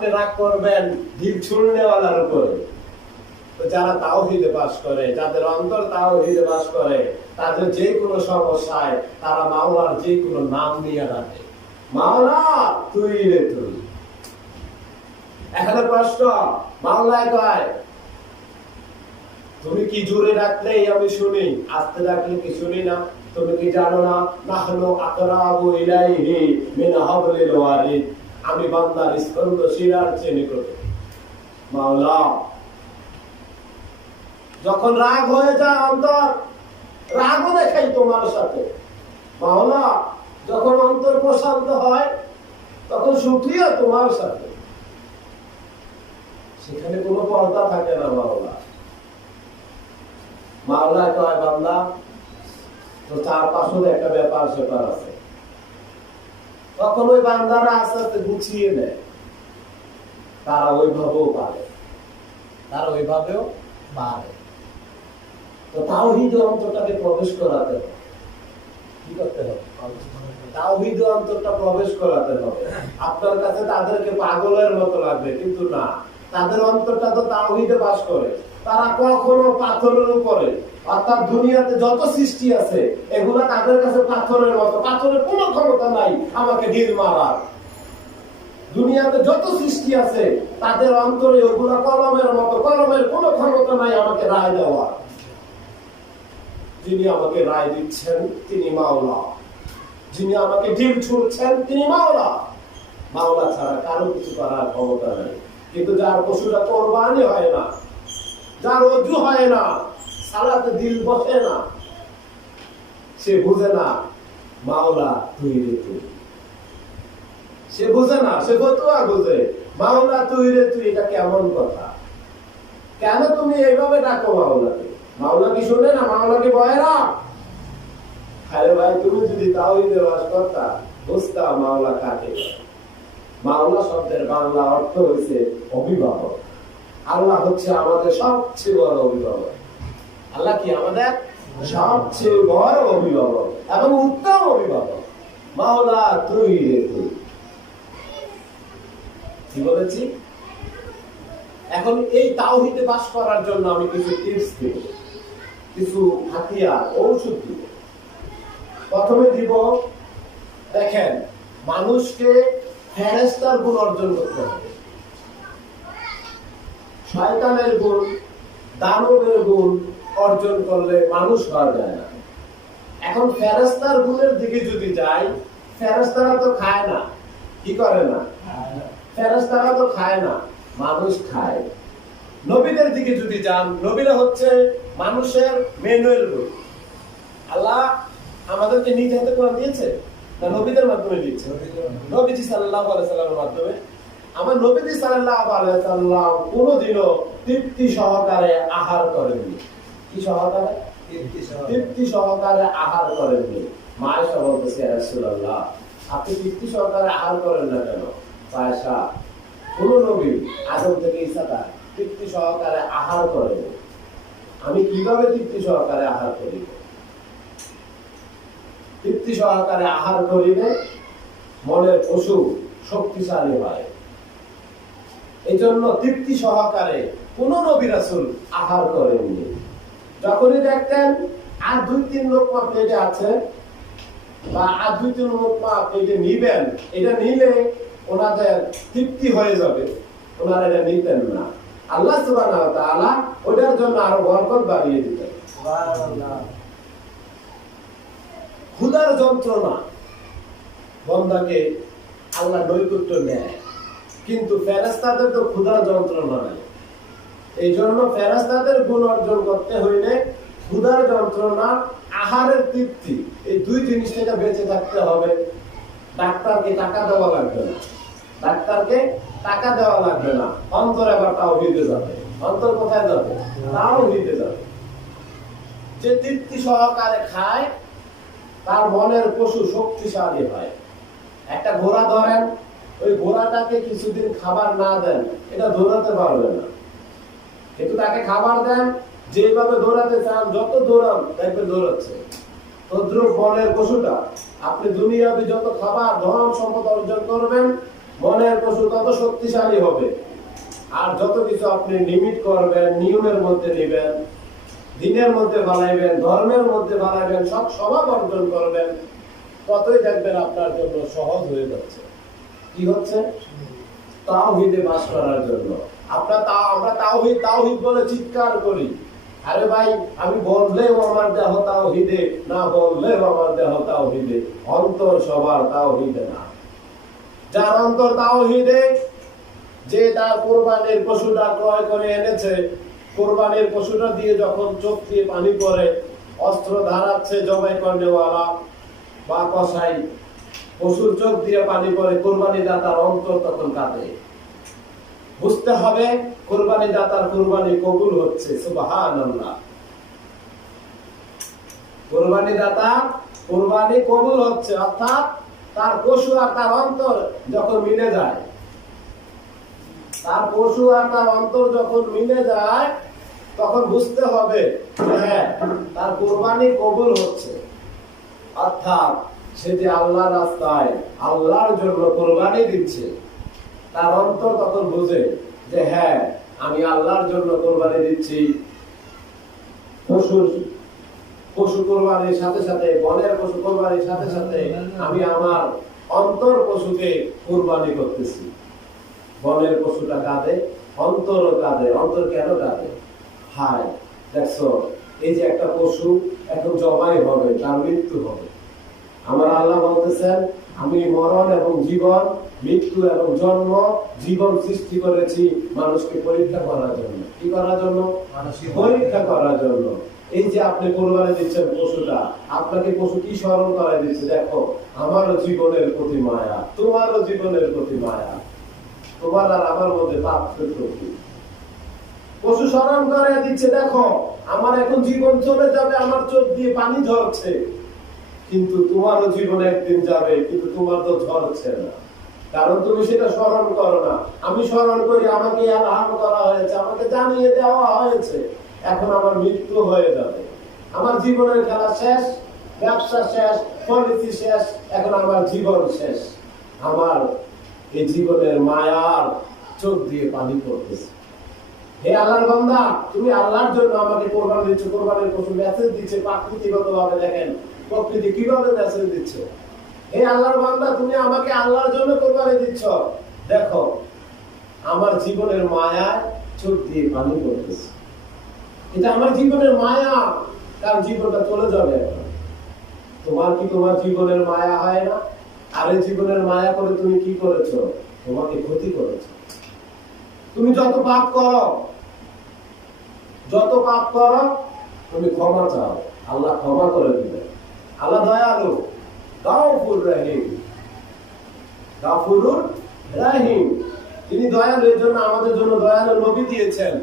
আপনি রাগ করবেন, ঢিল ছুড়নেওয়ালার উপরে। যারা তাওহিদে বাস করে, যাদের অন্তর তাওহিদে বাস করে, তাদের যে কোনো সমস্যায় তারা মাওলার যে কোনো নাম নিয়ে রাখে। মাওলা, তুই রে তুই। এখানে প্রশ্ন, মাওলায় কয়? তুমি কি জোরে ডাকলেই আমি শুনি? আস্তে ডাকলে কি শুনি না? তুমি কি জানো না? নাহনু আকরাবু ইলাইহি মিন হাবলিল ওয়ারিদ। আমি বান্দার স্কন্দ শিরার চেয়ে নিকট। মাওলা, যখন রাগ হয়ে যায় অন্তর, রাগও দেখাই তোমার সাথে। মাওলা, যখন অন্তর প্রশান্ত হয়, তখন সুখীও তোমার সাথে। সেখানে কোনো পর্দা থাকে না, মাওলা। মাওলা কয়, বান্দা তো চার পাঁচশোর একটা ব্যাপার সেপার আছে। তখন ওই বান্দারা আস্তে আস্তে গুছিয়ে নেয়। তারা ওইভাবেও পারে তারা ওইভাবেও পারে তো তাওহিদ অন্তরটাকে প্রবেশ করাতে হবে। কি করতে হবে? তাওহিদ অন্তরটা প্রবেশ করাতে হবে। আপনার কাছে তাদেরকে পাগলের মতো লাগবে, কিন্তু না। তাদের অন্তরটা তো তাওহিদে বাস করে। তারা কখনো পাথরের উপরে, অর্থাৎ দুনিয়াতে যত সৃষ্টি আছে, এগুলা তাদের কাছে পাথরের মতো। পাথরের কোনো ক্ষমতা নাই আমাকে ঢিল মারার। দুনিয়াতে যত সৃষ্টি আছে, তাদের অন্তরে ওগুলা কলমের মতো, কলমের কোনো ক্ষমতা নাই আমাকে রায় দেওয়ার। যিনি আমাকে রায় দিচ্ছেন, তিনি মাওলা। যিনি আমাকে ঢিল ছুড়ছেন, তিনি মাওলা। মাওলা ছাড়া কারও কিছু করার ক্ষমতা নাই। কিন্তু যার পশুটা কোরবানি হয় না, যার অজু হয় না, সালাতে দিল বসে না, সে বুঝে না মাওলা তুই রে তুই। সে বুঝে না, সে ফতুয়া বুঝে, মাওলা তুই রে তুই, এটা কেমন কথা? কেন তুমি এইভাবে ডাকো মাওলাকে? মাওলা কি শোনে না? মাওলা কি বয় না? আরে ভাই, তুমি যদি তাও বাস করতা বুঝতা মাওলা কাকে। মাওলা শব্দের বাংলা অর্থ হয়েছে অভিভাবক। আল্লাহ হচ্ছে আমাদের সবচেয়ে বড় অভিভাবক। আল্লাহ কি আমাদের সবচেয়ে বড় অভিভাবক এবং উত্তম অভিভাবক? মাওলা তুই কি বলেছি? এখন এই তাওহিদে বাস করার জন্য আমি কিছু টিপস দিব। কিছু হাতিয়ার, ঔষধ দিব। প্রথমে দিব, দেখেন, মানুষকে ফেরেস্তার গুণ অর্জন করতে হবে। শয়তানের গুণ, দানবের গুণ অর্জন করলে মানুষ হওয়া যায় না। এখন ফেরেস্তার গুণের দিকে যদি যাই ফেরেস্তারা তো খায় না, কি করে না? ফেরেস্তারা তো খায় না, মানুষ খায়। নবীদের দিকে যদি যান, নবীরা হচ্ছে মানুষের ম্যানুয়াল রূপ আল্লাহ আমাদেরকে নিজ হাতে কোরআন দিয়েছে? নবীদের মাধ্যমে দিয়েছে নবীজি সাল্লাল্লাহু আলাইহি সাল্লামের মাধ্যমে। আমার নবীজি সাল্লাল্লাহু আলাইহি সাল্লাম কোনোদিনও তৃপ্তি সহকারে আহার করেননি। কি সহকারে? তৃপ্তি সহকারে। আহার করেননি। মায়েশা বলতেছে রাসূলুল্লাহ আপনি তৃপ্তি সহকারে আহার করেন না কেন? মায়েশা কোন নবী আদম থেকে ঈসা তাক তৃপ্তি সহকারে আহার করেন আমি কীভাবে তৃপ্তি সহকারে আহার করিব তৃপ্তি সহকারে আহার করিলে মনের পশু শক্তিশালী হয়। এই জন্য তৃপ্তি সহকারে কোন নবী রাসূল আহার করেননি। যখনই দেখতেন, আর দুই তিন লোক প্লেটে আছে, বা আর দুই তিন লোক প্লেটে নিবেন, এটা নিলে ওনাদের তৃপ্তি হয়ে যাবে। ওনারা এটা নিতেন না। আল্লাহ তাআলা ওটার জন্য আরও বরকত বাড়িয়ে দিতেন। ক্ষুধার যন্ত্রণা বন্দাকে আল্লাহ নৈকুট্য নেয়। কিন্তু ফেরেস্তাদের তো ক্ষুধার যন্ত্রণা নেই। এই জন্য ফেরেস্তাদের গুণ অর্জন করতে হইলে ক্ষুধার যন্ত্রণা, আহারের তৃপ্তি, এই দুই জিনিস থেকে বেঁচে থাকতে হবে। ডাক্তারকে টাকা দেওয়া লাগবে না। ডাক্তারকে টাকা দেওয়া লাগবে না। অন্তর এবার তাও হইতে যাবে। অন্তর কোথায় যাবে? তাও হইতে যাবে। যে তৃপ্তি সহকারে খায় তার মনের পশু শক্তিশালী হয়। একটা ঘোড়া ধরেন, ওই ঘোড়াটাকে কিছুদিন খাবার না দেন, এটা দৌড়াতে পারবে না। কিন্তু তাকে খাবার দেন, যেভাবে দৌড়াতে চান, যত দৌড়ান দেখবে দৌড়াচ্ছে। তদ্রুপ মনের পশুটা, আপনি দুনিয়াবি যত খাবার, ধন, সম্পদ অর্জন করবেন, মনের পশু তত শক্তিশালী হবে। আর যত কিছু আপনি লিমিট করবেন, নিয়মের মধ্যে নেবেন দিনের মধ্যে বানাইবেন, ধর্মের মধ্যে বানাইবেন, সব স্বভাব অর্জন করবেন ততই দেখবেন আপনার জন্য সহজ হয়ে যাচ্ছে। কি হচ্ছে? তাওহিদে বাস করার জন্য। আপনার তা আমরা তাওহিদ তাওহিদ বলে চিৎকার করি। আরে ভাই, আমি বললেও আমার দেহ তাওহিদে, না বললেও আমার দেহ তাওহিদে। অন্তর সবার তাওহিদে না। যার অন্তর তাওহিদে, যে তার কোরবানির পশুটা ক্রয় করে এনেছে কোরবানির পশুটা দিয়ে যখন চোখ দিয়ে পানি পড়ে, অস্ত্র ধারাচ্ছে জবাই কর্নেওয়ালা বা কসাই, পশুর চোখ দিয়ে পানি পড়ে কোরবানি দাতার অন্তর তখন কাঁদে। বুঝতে হবে কোরবানি দাতার কোরবানি কবুল হচ্ছে কোরবানি দাতা কোরবানি কবুল হচ্ছে, অর্থাৎ তার পশু আর তার অন্তর যখন মিলে যায়, তার পশু আর তার অন্তর যখন মিলে যায় তখন বুঝতে হবে হ্যাঁ তার কোরবানি কবুল হচ্ছে। অর্থাৎ সে যে আল্লাহ রাস্তায় আল্লাহর জন্য কোরবানি দিচ্ছে, তার অন্তর তখন বুঝে যে হ্যাঁ আমি আল্লাহর জন্য কোরবানি দিচ্ছি। পশুর, পশু কোরবানির সাথে সাথে, বনের পশু কোরবানির সাথে সাথে আমি আমার অন্তর পশুকে কোরবানি করতেছি। বনের পশুটা কাঁদে অন্তর কাঁদে। অন্তর কেন কাঁদে? হায় দেখছ এই যে একটা পশু এখন জবাই হবে তার মৃত্যু হবে। আমার আল্লাহ বলতেছেন আমি মরণ এবং জীবন মৃত্যু এবং জন্ম জীবন সৃষ্টি করেছি মানুষকে পরীক্ষা করার জন্য। কি করার জন্য? পরীক্ষা করার জন্য। এই যে আপনি কোরবানি দিচ্ছেন পশুটা আপনাকে পশু কি স্মরণ করাই দিচ্ছে? দেখো আমারও জীবনের প্রতি মায়া তোমারও জীবনের প্রতি মায়া। তোমার আর আমার মধ্যে পার্থক্য কি? পশু স্মরণ করে, দিচ্ছে, দেখো, আমার এখন জীবন চলে যাবে, আমার চোখ দিয়ে পানি ঝরছে। কিন্তু তোমারও জীবন একদিন যাবে, কিন্তু তোমার তো ঝরছে না। কারণ তুমি সেটা স্মরণ করো না। আমি স্মরণ করি, আমাকে করা হয়েছে, আমাকে জানিয়ে দেওয়া হয়েছে। এখন আমার মৃত্যু হয়ে যাবে। আমার জীবনের খেলা শেষ, ব্যবসা শেষ, পলিসি শেষ, এখন আমার জীবন শেষ। আমার এই জীবনের মায়ার চোখ দিয়ে পানি পড়তেছে। হে আল্লাহর বান্দা, তুমি আল্লাহর জন্য আমাকে দিচ্ছ। পশু মেসেজ দিচ্ছে দেখেন। প্রকৃতি কীভাবে মেসেজ হে আল্লাহর বান্দা, তুমি আমাকে আল্লাহর জন্য দিচ্ছ। দেখো, আমার জীবনের মায়া চোখ দিয়ে পানি পড়তেছে। এটা আমার জীবনের মায়া, কারণ জীবনটা চলে যাবে তোমার কি তোমার জীবনের মায়া হয় না? আরে, জীবনের মায়া করে তুমি কি করেছ? তোমাকে ক্ষতি করেছ। তুমি যত পাপ করো, যত পাপ করো, তুমি ক্ষমা চাও। আল্লাহ ক্ষমা করে দিবে আল্লাহ দয়ালু, গাফুর গাফুরুর তিনি দয়ালু এর জন্য আমাদের জন্য দয়ালু নবী দিয়েছেন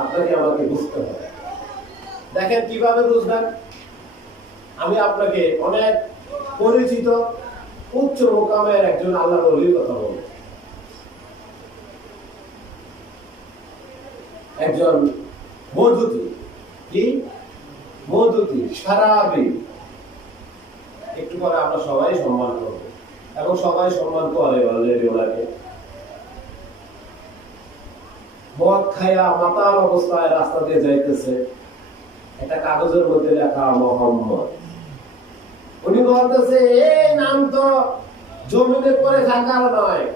আপনাকে আমাকে বুঝতে হবে। দেখেন কীভাবে বুঝবেন? আমি আপনাকে অনেক পরিচিত, উচ্চ মোকামের একজন আল্লাহ নবীর কথা বলব একজন মধুতি। কি? মধুতি, সারাবি। একটু পরে আমরা সবাই সম্মান করব। এবং সবাই সম্মান করে অলরেডি ওনাকে। মদ খাইয়া মাতার অবস্থায় রাস্তা দিয়ে যাইতেছে। একটা কাগজের মধ্যে লেখা, মোহাম্মদ। উনি বলতেছে, এই নাম তো জমিনে পরে থাকার নয়।